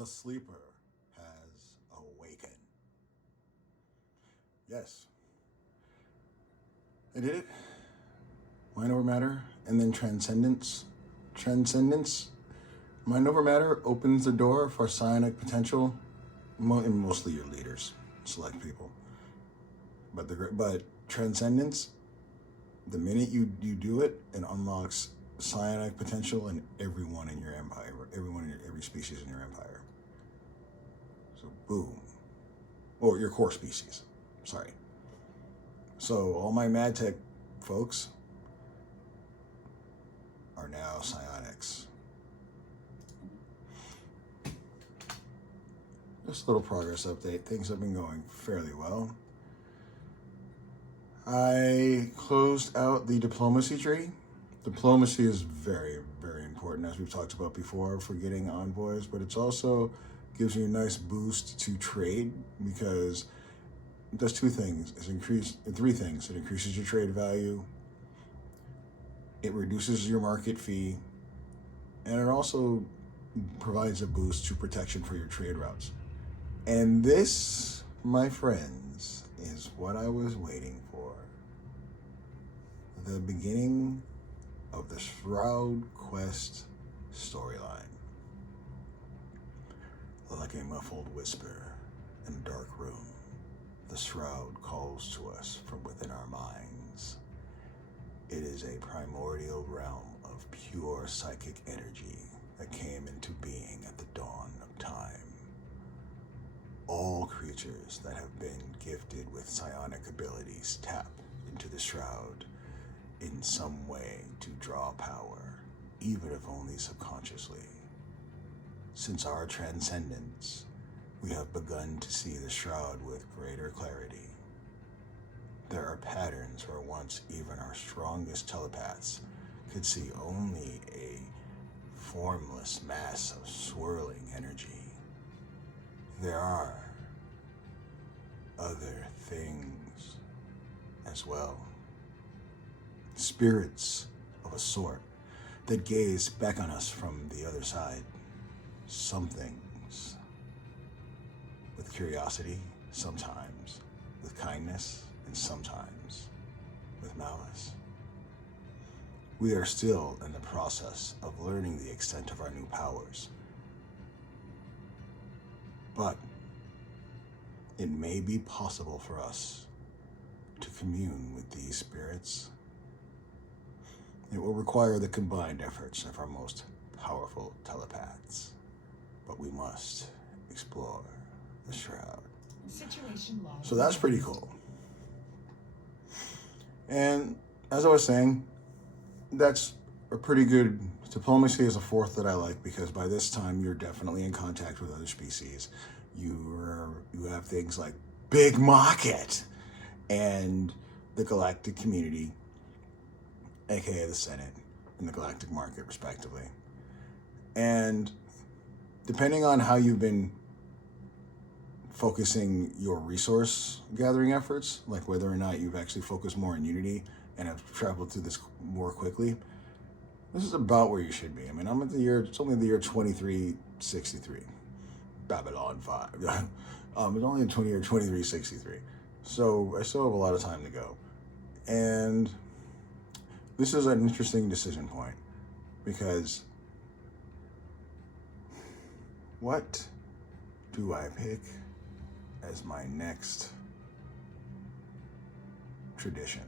The sleeper has awakened. Yes, I did it. Mind over matter, and then transcendence. Transcendence. Mind over matter opens the door for psionic potential, and mostly your leaders, select people. But transcendence, the minute you do it, it unlocks psionic potential in everyone in your empire, every species in your empire. So boom, or your core species. Sorry. So all my mad tech folks are now psionics. Just a little progress update. Things have been going fairly well. I closed out the diplomacy tree. Diplomacy is very, very important, as we've talked about before, for getting envoys, but it's also gives you a nice boost to trade because it does three things. It increases your trade value, it reduces your market fee, and it also provides a boost to protection for your trade routes. And this, my friends, is what I was waiting for. The beginning of the Shroud Quest storyline. Like a muffled whisper in a dark room, the Shroud calls to us from within our minds. It is a primordial realm of pure psychic energy that came into being at the dawn of time. All creatures that have been gifted with psionic abilities tap into the Shroud in some way to draw power, even if only subconsciously. Since our transcendence, we have begun to see the Shroud with greater clarity. There are patterns where once even our strongest telepaths could see only a formless mass of swirling energy. There are other things as well. Spirits of a sort that gaze back on us from the other side. Some things with curiosity, sometimes with kindness, and sometimes with malice. We are still in the process of learning the extent of our new powers. But it may be possible for us to commune with these spirits. It will require the combined efforts of our most powerful telepaths. But we must explore the Shroud. So that's pretty cool. And as I was saying, that's a pretty good diplomacy is a fourth that I like because by this time you're definitely in contact with other species. You have things like Big Market and the Galactic Community, aka the Senate and the Galactic Market, respectively. And depending on how you've been focusing your resource gathering efforts, like whether or not you've actually focused more on Unity and have traveled through this more quickly, this is about where you should be. I mean, it's only the year 2363. Babylon 5. It's only the year 2363. So I still have a lot of time to go. And this is an interesting decision point because what do I pick as my next tradition?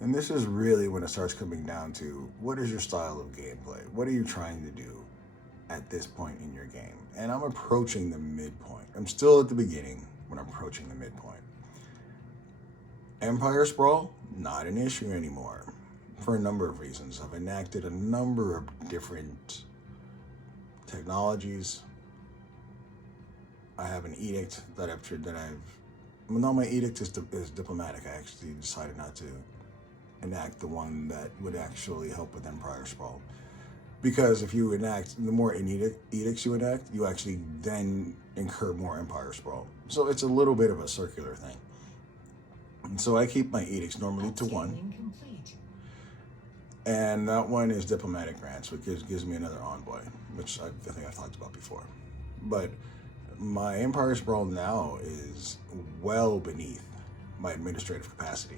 And this is really when it starts coming down to what is your style of gameplay? What are you trying to do at this point in your game? And I'm approaching the midpoint. I'm still at the beginning when I'm approaching the midpoint. Empire Sprawl, not an issue anymore for a number of reasons. I've enacted a number of different technologies. I have an edict my edict is diplomatic. I actually decided not to enact the one that would actually help with Empire Sprawl. Because if you enact, the more edicts you enact, you actually then incur more Empire Sprawl. So it's a little bit of a circular thing. And so I keep my edicts normally to one. And that one is diplomatic grants, which gives me another envoy, which I think I've talked about before. but my Empire Sprawl now is well beneath my administrative capacity.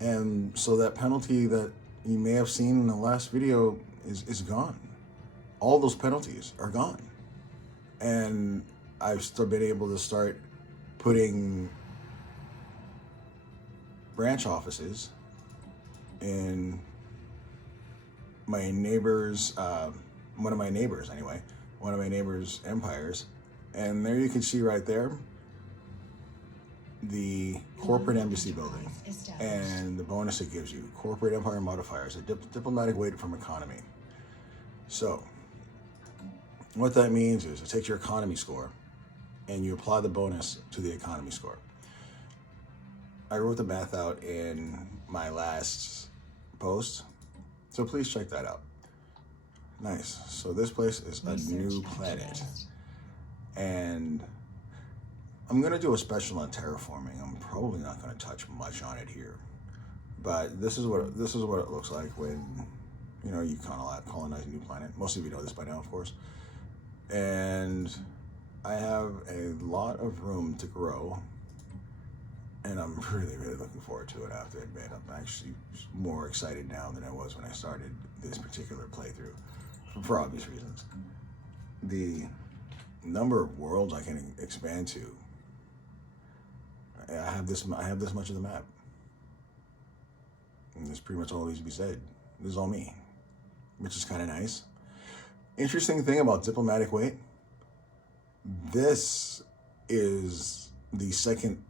And so that penalty that you may have seen in the last video is gone. All those penalties are gone. And I've still been able to start putting branch offices in my neighbor's, one of my neighbors' empires. And there you can see right there the corporate embassy building and the bonus it gives you. Corporate empire modifiers, a diplomatic weight from economy. So what that means is it takes your economy score and you apply the bonus to the economy score. I wrote the math out in my last post, so please check that out. Nice. So this place is a new planet, and I'm gonna do a special on terraforming. I'm probably not gonna touch much on it here, but this is what it looks like when you colonize a new planet. Most of you know this by now, of course. And I have a lot of room to grow, and I'm really, really looking forward to it. I have to admit, I'm actually more excited now than I was when I started this particular playthrough, for obvious reasons. The number of worlds I can expand to. I have this much of the map, and that's pretty much all needs to be said. This is all me, which is kind of nice. Interesting thing about diplomatic weight, this is the second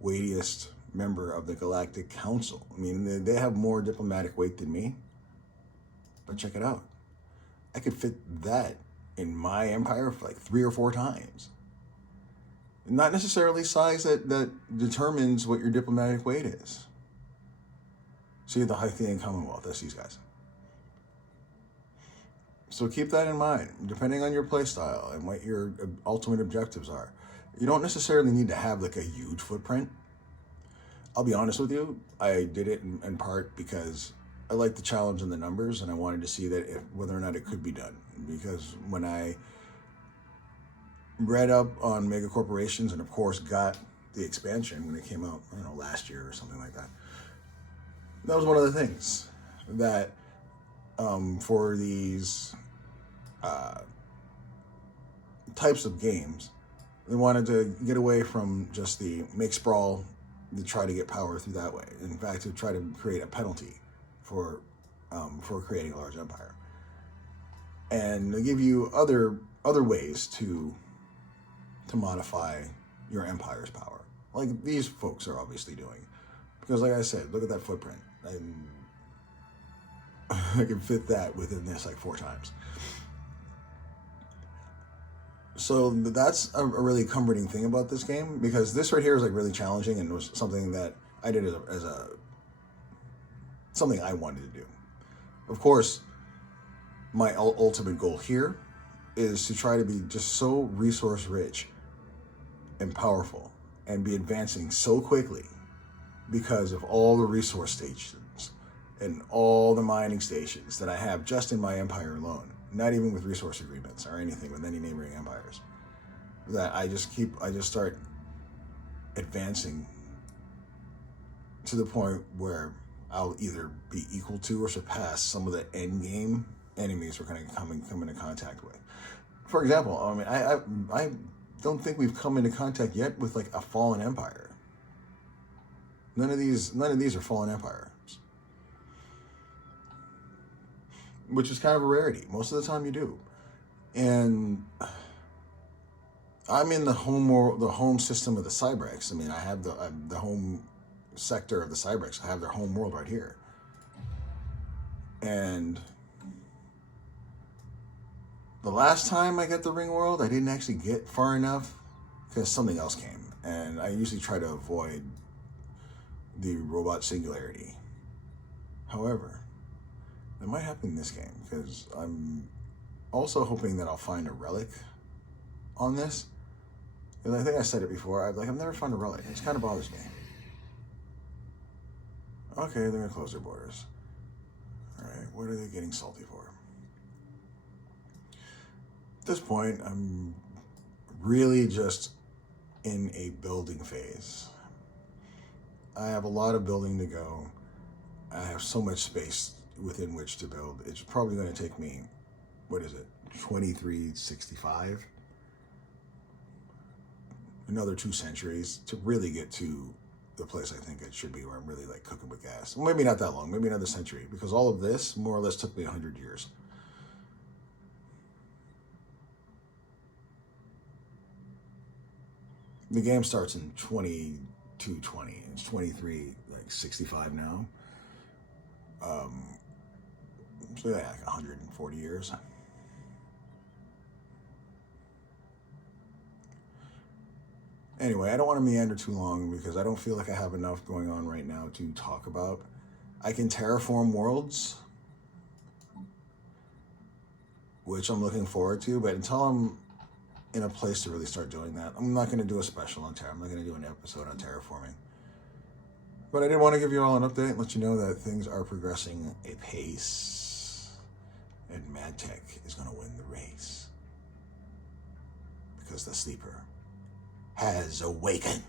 weightiest member of the Galactic Council. I mean, they have more diplomatic weight than me, but check it out. I could fit that in my empire for like 3 or 4 times. Not necessarily size that determines what your diplomatic weight is. See, the Hythian Commonwealth, that's these guys. So keep that in mind, depending on your playstyle and what your ultimate objectives are. You don't necessarily need to have like a huge footprint. I'll be honest with you, I did it in part because I liked the challenge in the numbers, and I wanted to see whether or not it could be done. Because when I read up on mega corporations and of course got the expansion when it came out, last year or something like that, that was one of the things that for these types of games, they wanted to get away from just the make sprawl to try to get power through that way. In fact, to try to create a penalty for creating a large empire, and they give you other ways to modify your empire's power, like these folks are obviously doing. Because, like I said, look at that footprint, and I can fit that within this like 4 times. So that's a really comforting thing about this game, because this right here is like really challenging and was something that I did as something I wanted to do. Of course, my ultimate goal here is to try to be just so resource rich and powerful and be advancing so quickly because of all the resource stations and all the mining stations that I have just in my empire alone, not even with resource agreements or anything with any neighboring empires, that I just start advancing to the point where I'll either be equal to or surpass some of the end game enemies we're going to come into contact with. For example, I don't think we've come into contact yet with like a fallen empire. None of these are fallen empires, which is kind of a rarity. Most of the time you do. And I'm in the home system of the Cybrex. I mean, I have the home sector of the Cybrex. I have their home world right here. And the last time I got the ring world, I didn't actually get far enough because something else came. And I usually try to avoid the robot singularity. However, it might happen in this game because I'm also hoping that I'll find a relic on this. And I think I said it before, I've never found a relic. It kind of bothers me. Okay, they're gonna close their borders. All right, what are they getting salty for? At this point, I'm really just in a building phase. I have a lot of building to go. I have so much space within which to build. It's probably going to take me, 2365? Another 2 centuries to really get to the place I think it should be, where I'm really like cooking with gas. Well, maybe not that long, maybe another century, because all of this more or less took me 100 years. The game starts in 2220. It's 2365 now. So yeah, like 140 years. Anyway, I don't want to meander too long because I don't feel like I have enough going on right now to talk about. I can terraform worlds, which I'm looking forward to, but until I'm in a place to really start doing that, I'm not going to do a special on Terra. I'm not going to do an episode on terraforming. But I did want to give you all an update and let you know that things are progressing apace. And MadTech is going to win the race. Because the sleeper has awakened.